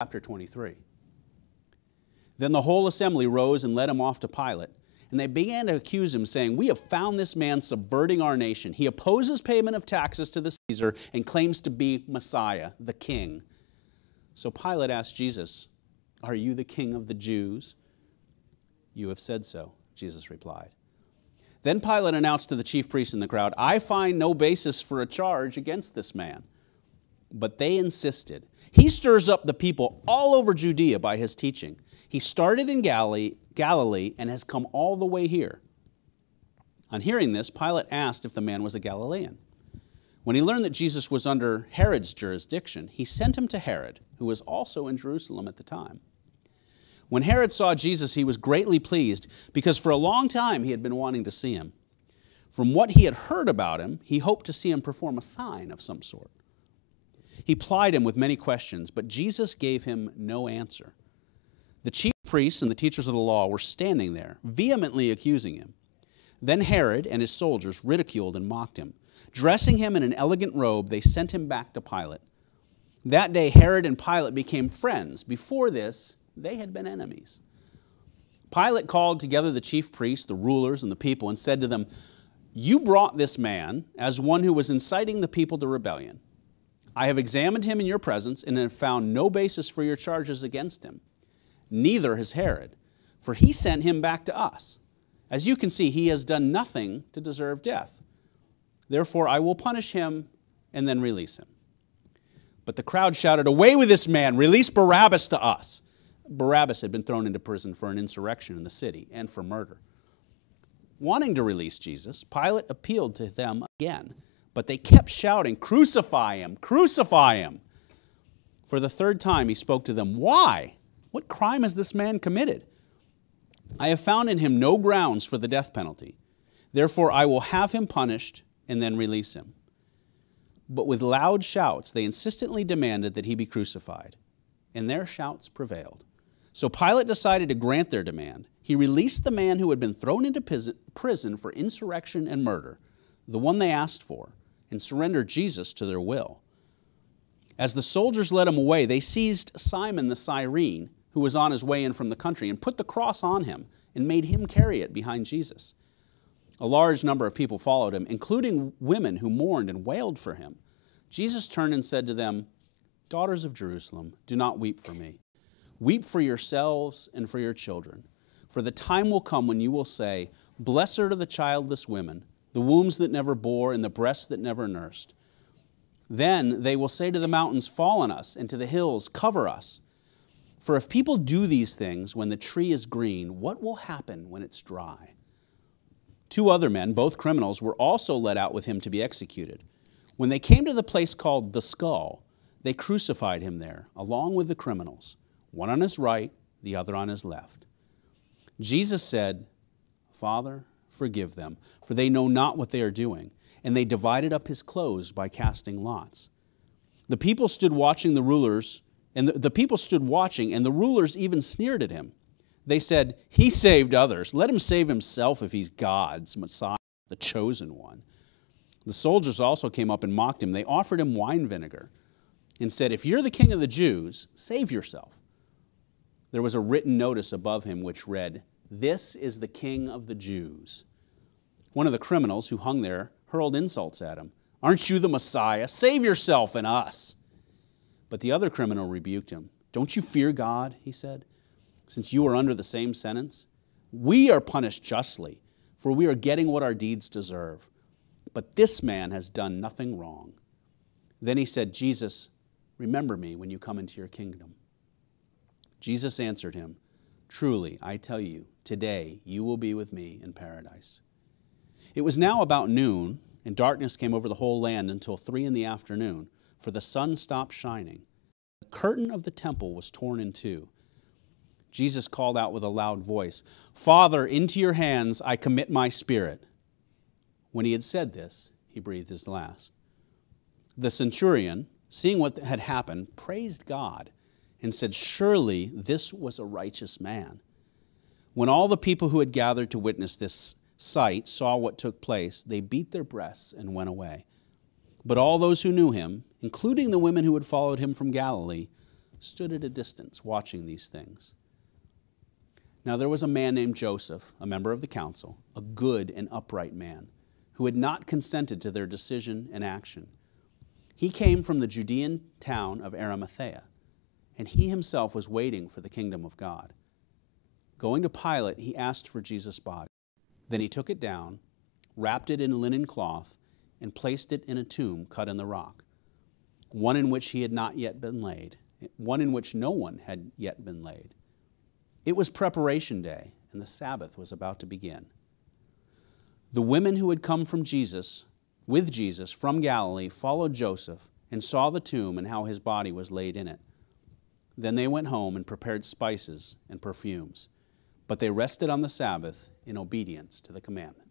Chapter 23. Then the whole assembly rose and led him off to Pilate, and they began to accuse him, saying, "We have found this man subverting our nation. He opposes payment of taxes to the Caesar and claims to be Messiah, the king." So Pilate asked Jesus, "Are you the king of the Jews?" "You have said so," Jesus replied. Then Pilate announced to the chief priests and the crowd, "I find no basis for a charge against this man." But they insisted. "He stirs up the people all over Judea by his teaching. He started in Galilee and has come all the way here." On hearing this, Pilate asked if the man was a Galilean. When he learned that Jesus was under Herod's jurisdiction, he sent him to Herod, who was also in Jerusalem at the time. When Herod saw Jesus, he was greatly pleased, because for a long time he had been wanting to see him. From what he had heard about him, he hoped to see him perform a sign of some sort. He plied him with many questions, but Jesus gave him no answer. The chief priests and the teachers of the law were standing there, vehemently accusing him. Then Herod and his soldiers ridiculed and mocked him. Dressing him in an elegant robe, they sent him back to Pilate. That day Herod and Pilate became friends. Before this, they had been enemies. Pilate called together the chief priests, the rulers, and the people, and said to them, "You brought this man as one who was inciting the people to rebellion. I have examined him in your presence and have found no basis for your charges against him. Neither has Herod, for he sent him back to us. As you can see, he has done nothing to deserve death. Therefore, I will punish him and then release him." But the crowd shouted, "Away with this man! Release Barabbas to us!" Barabbas had been thrown into prison for an insurrection in the city and for murder. Wanting to release Jesus, Pilate appealed to them again, but they kept shouting, "Crucify him! Crucify him!" For the third time he spoke to them, "Why? What crime has this man committed? I have found in him no grounds for the death penalty. Therefore I will have him punished and then release him." But with loud shouts they insistently demanded that he be crucified, and their shouts prevailed. So Pilate decided to grant their demand. He released the man who had been thrown into prison for insurrection and murder, the one they asked for, and surrendered Jesus to their will. As the soldiers led him away, they seized Simon the Cyrene, who was on his way in from the country, and put the cross on him and made him carry it behind Jesus. A large number of people followed him, including women who mourned and wailed for him. Jesus turned and said to them, "Daughters of Jerusalem, do not weep for me. Weep for yourselves and for your children. For the time will come when you will say, 'Blessed are the childless women, the wombs that never bore, and the breasts that never nursed.' Then they will say to the mountains, 'Fall on us,' and to the hills, 'Cover us.' For if people do these things when the tree is green, what will happen when it's dry?" 2 other men, both criminals, were also led out with him to be executed. When they came to the place called the Skull, they crucified him there, along with the criminals, one on his right, the other on his left. Jesus said, "Father, forgive them, for they know not what they are doing." And they divided up his clothes by casting lots. The people stood watching, and the rulers even sneered at him. They said, "He saved others. Let him save himself if he's God's Messiah, the chosen one." The soldiers also came up and mocked him. They offered him wine vinegar and said, "If you're the king of the Jews, save yourself." There was a written notice above him which read, "This is the King of the Jews." One of the criminals who hung there hurled insults at him. "Aren't you the Messiah? Save yourself and us." But the other criminal rebuked him. "Don't you fear God," he said, "since you are under the same sentence? We are punished justly, for we are getting what our deeds deserve. But this man has done nothing wrong." Then he said, "Jesus, remember me when you come into your kingdom." Jesus answered him, "Truly, I tell you, today you will be with me in paradise." It was now about noon, and darkness came over the whole land until 3 p.m, for the sun stopped shining. The curtain of the temple was torn in two. Jesus called out with a loud voice, "Father, into your hands I commit my spirit." When he had said this, he breathed his last. The centurion, seeing what had happened, praised God and said, "Surely this was a righteous man." When all the people who had gathered to witness this sight saw what took place, they beat their breasts and went away. But all those who knew him, including the women who had followed him from Galilee, stood at a distance watching these things. Now there was a man named Joseph, a member of the council, a good and upright man, who had not consented to their decision and action. He came from the Judean town of Arimathea, and he himself was waiting for the kingdom of God. Going to Pilate, he asked for Jesus' body. Then he took it down, wrapped it in a linen cloth, and placed it in a tomb cut in the rock, one in which he had not yet been laid, one in which no one had yet been laid. It was preparation day, and the Sabbath was about to begin. The women who had come with Jesus from Galilee followed Joseph and saw the tomb and how his body was laid in it. Then they went home and prepared spices and perfumes, but they rested on the Sabbath in obedience to the commandment.